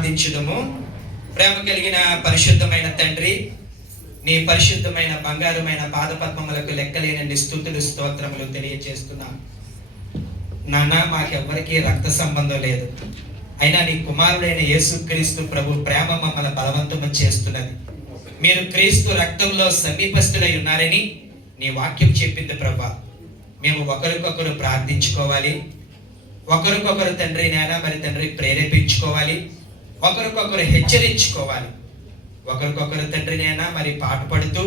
ప్రార్థించుదము. ప్రేమ కలిగిన పరిశుద్ధమైన తండ్రి, నీ పరిశుద్ధమైన బంగారుమైన పాదపద్మములకు లెక్కలేనన్ని స్తుతులు స్తోత్రములు తెలియజేస్తున్నాం. నాన్న, మాకెవ్వరికీ రక్త సంబంధం లేదు, అయినా నీ కుమారుడైన యేసుక్రీస్తు ప్రభు ప్రేమ మమ్మల్ని బలవంతము చేస్తున్నది. మీరు క్రీస్తు రక్తంలో సమీపస్తులై ఉన్నారని నీ వాక్యం చెప్పింది ప్రభా. మేము ఒకరికొకరు ప్రార్థించుకోవాలి, ఒకరికొకరు తండ్రి నాయన మరి తండ్రి ప్రేరేపించుకోవాలి, ఒకరికొకరు హెచ్చరించుకోవాలి, ఒకరికొకరు తండ్రి నాయన మరి పాటు పడుతూ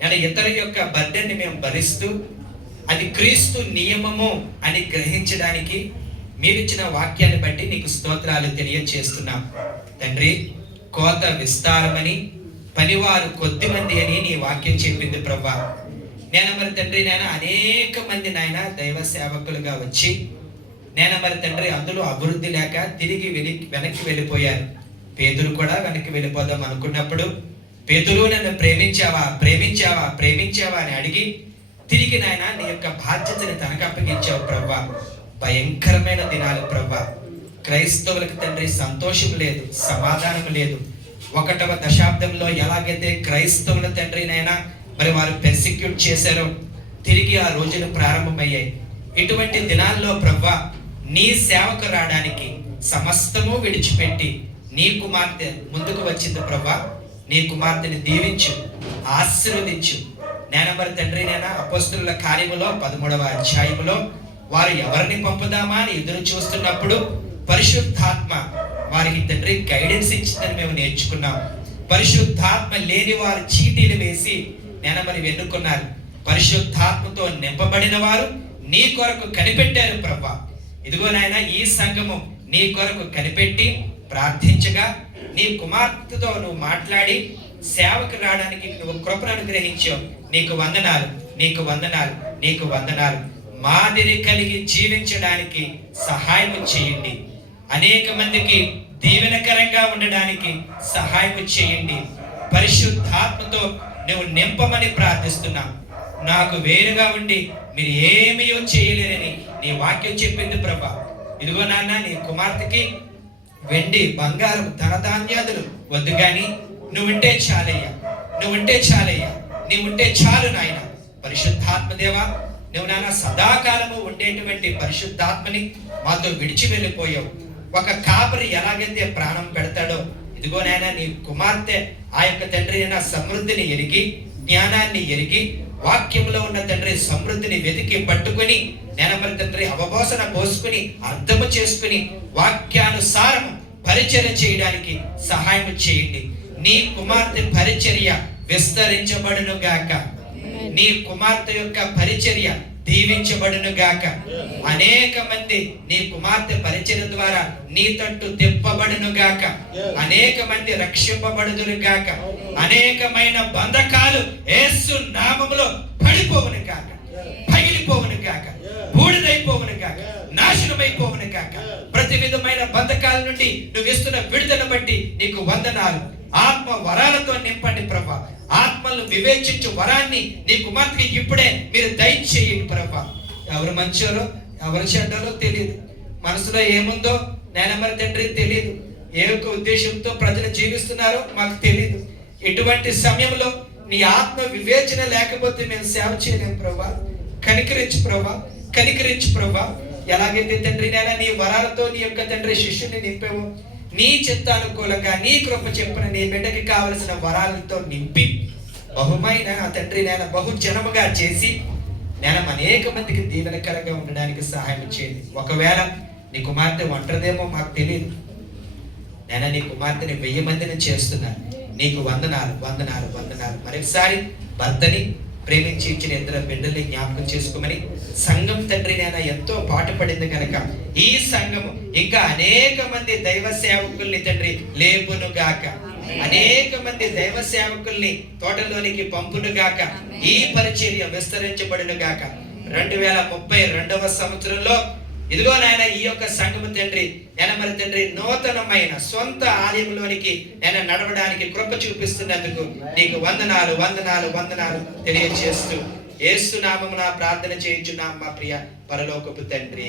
నేను ఇతర యొక్క బర్డెన్ని మేము భరిస్తూ అది క్రీస్తు నియమము అని గ్రహించడానికి మీరిచ్చిన వాక్యాన్ని బట్టి నీకు స్తోత్రాలు తెలియజేస్తున్నాం తండ్రి. కోత విస్తారమని పనివారు కొద్ది మంది అని నీ వాక్యం చెప్పింది ప్రభా. నేను మరి తండ్రి నేను అనేక మంది నాయన దైవ సేవకులుగా వచ్చి నేను మరి తండ్రి అందులో అభివృద్ధి లేక తిరిగి వెనక్కి వెళ్ళిపోయారు. పేతురు కూడా వెనక్కి వెళ్ళిపోదాం అనుకున్నప్పుడు పేతురు నన్ను ప్రేమించావా ప్రేమించావా ప్రేమించావా అని అడిగి తిరిగి నాయన నీ యొక్క బాధ్యతని తనకు అప్పగించావు ప్రభా. భయంకరమైన దినాలు ప్రభా. క్రైస్తవులకు తండ్రి సంతోషం లేదు, సమాధానం లేదు. 1వ దశాబ్దంలో ఎలాగైతే క్రైస్తవుల తండ్రి నాయన మరి వారు పెర్సిక్యూట్ చేశారో తిరిగి ఆ రోజులు ప్రారంభమయ్యాయి. ఇటువంటి దినాల్లో ప్రభా నీ సేవకు రావడానికి సమస్తము విడిచిపెట్టి నీ కుమార్తె ముందుకు వచ్చింది ప్రభా. నీ కుమార్తెని దీవించు, ఆశీర్వదించు. నేను మరి తండ్రి నేను అపోస్తలుల కార్యములో 13వ అధ్యాయములో వారు ఎవరిని పంపుదామా అని ఎదురు చూస్తున్నప్పుడు పరిశుద్ధాత్మ వారికి తండ్రి గైడెన్స్ ఇచ్చిందని మేము నేర్చుకున్నాం. పరిశుద్ధాత్మ లేని వారు చీటీలు వేసి నేను మరి వెన్నుకున్నారు. పరిశుద్ధాత్మతో నింపబడిన వారు నీ కొరకు కనిపెట్టారు ప్రభా. ఇదిగో నాయన ఈ సంఘము నీ కొరకు కనిపెట్టి ప్రార్థించగా నీ కుమార్తెతో నువ్వు మాట్లాడి సేవకు రావడానికి నువ్వు కృపను అనుగ్రహించావు. నీకు వందనాలు, నీకు వందనాలు, నీకు వందనాలు. మాదిరి కలిగి జీవించడానికి సహాయం చేయండి. అనేక మందికి దీవెనకరంగా ఉండడానికి సహాయం చేయండి. పరిశుద్ధాత్మతో నువ్వు నింపమని ప్రార్థిస్తున్నా. నాకు వేరుగా ఉండి మీరు ఏమీ చేయలేరని నీ వాక్యం చెప్పింది ప్రభా. ఇదిగో నాన్న, నీ కుమార్తెకి వెండి బంగారం ధనధాన్యాదులు వద్దు గాని నువ్వుంటే చాలయ్యా, నువ్వుంటే చాలయ్యా, నీవుంటే చాలు నాయన. పరిశుద్ధాత్మ దేవా, నువ్వు నాన్న సదాకాలము ఉండేటువంటి పరిశుద్ధాత్మని మాతో విడిచి వెళ్ళిపోయావు. ఒక కాపరి ఎలాగైతే ప్రాణం పెడతాడో ఇదిగో నాయన నీ కుమార్తె ఆ యొక్క తండ్రి అయిన సమృద్ధిని ఎరిగి జ్ఞానాన్ని ఎరిగి వాక్యంలో ఉన్న తండ్రి సమృద్ధిని వెతికి పట్టుకుని నెనమరి తండ్రి అవబోసన పోసుకుని అర్థము చేసుకుని వాక్యానుసారం పరిచర్య చేయడానికి సహాయం చేయండి. నీ కుమార్తె పరిచర్య విస్తరించబడును గాక, నీ కుమార్తె యొక్క పరిచర్య దీవించబడును గాక. అనేక మంది నీ కుమార్తె పరిచర్య ద్వారా నీ తట్టు తిప్పబడును గాక. అనేక మంది రక్షింపబడుదురు గాక. అనేకమైన బంధకాలు యేసు నామములో పడిపోవును గాక, పగిలిపోవును గాక, బూడిదైపోవును గాక, నాశనమైపోవును గాక. ప్రతి విధమైన బంధకాల నుండి నువ్వు ఇస్తున్న విడుదల బట్టి నీకు వందనాలు. ఆత్మ వరాలతో నింపండి ప్రభా. ఆత్మలను వివేచించు వరాన్ని నీ కుమార్తెకి ఇప్పుడే మీరు దయచేయండి ప్రభా. ఎవరు మంచోరో ఎవరు చెడ్డలో తెలియదు, మనసులో ఏముందో నేనమరి తండ్రి తెలియదు, ఏ యొక్క ఉద్దేశంతో ప్రజలు జీవిస్తున్నారో మాకు తెలియదు. ఇటువంటి సమయంలో నీ ఆత్మ వివేచన లేకపోతే మేము సేవ చేయలేము ప్రభా. కనికరించు ప్రభా, కనికరించు ప్రభా. ఎలాగైతే తండ్రి నేను నీ వరాలతో నీ యొక్క తండ్రి శిష్యుని నింపావు, నీ చిత్తానుకూలంగా నీ కృప చెప్పున నీ బిడ్డకి కావలసిన వరాలతో నింపి బహుమైన తండ్రి నేను బహుజనముగా చేసి నేను అనేక మందికి దీవెనకరంగా ఉండడానికి సహాయం చేయండి. ఒకవేళ నీ కుమార్తె ఒంటరిదేమో మాకు తెలియదు, నేను నీ కుమార్తెని 1000 మందిని చేస్తున్నాను. నీకు వందనాలు, వందనాలు, వందనాలు. మరొకసారి భర్తని ప్రేమించి ఇచ్చిన 2 బిడ్డల్ని జ్ఞాపకం చేసుకోమని సంఘం తండ్రి నేను ఎంతో పాటుపడింది కనుక ఈ సంఘము ఇంకా అనేక మంది దైవ సేవకుల్ని తండ్రి లేపును గాక, అనేక మంది దైవ సేవకుల్ని తోటలోనికి పంపును గాక. ఈ పరిచర్య విస్తరించబడును గాక. 2032వ సంవత్సరంలో ఇదిగో నాయన ఈ యొక్క సంఘము తండ్రి నేను మరి తండ్రి నూతనమైన సొంత ఆలయంలోనికి నేను నడవడానికి కృప చూపిస్తున్నందుకు నీకు వందనాలు, వందనాలు, వందనాలు తెలియజేస్తూ యేసు నామమున ప్రార్థన చేయించున్నాం మా ప్రియ పరలోకపు తండ్రి.